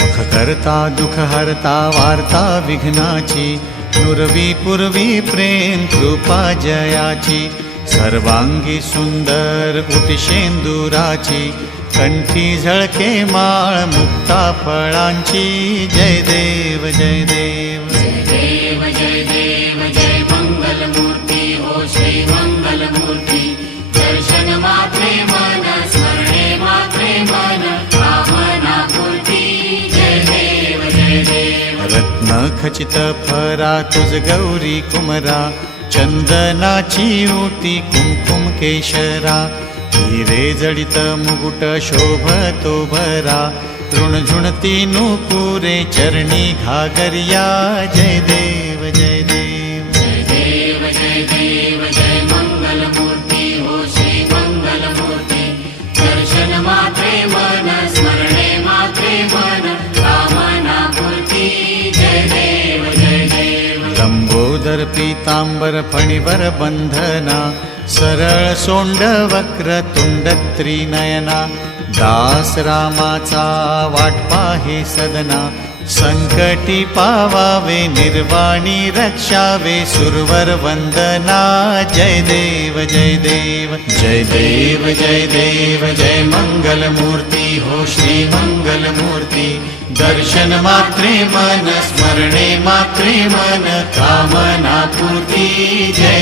करता दुख हरता वार्ता विघ्नाची नुरवी पूर्वी प्रेम कृपा जयाची सर्वांगी सुंदर उटिशेंदुराची कंठी झळके माळ मुक्ता फळांची जय देव जय देव. रत्नखचित रत्न खचित फरा तुझ गौरी कुमरा चंदनाची उती कुमकुम केशरा हिरे जडित मुकुट शोभतो भरा तृणझुणती नुपुरे चरणी घागरिया जय देव जय देव. लंबोदर पीतांबर फणीवर बंधना सरळ सोंड वक्र तुंड त्रिनयना दास रामाचा वाट पाहे सदना संकटी पावावे निर्वाणी रक्षावे सुरवर वंदना। जय देव जय देव। जय देव जय देव जय मंगल मूर्ती हो श्री मंगल मूर्ती दर्शन मात्रे मन स्मरणे मात्रे मन कामना पूर्ती। जय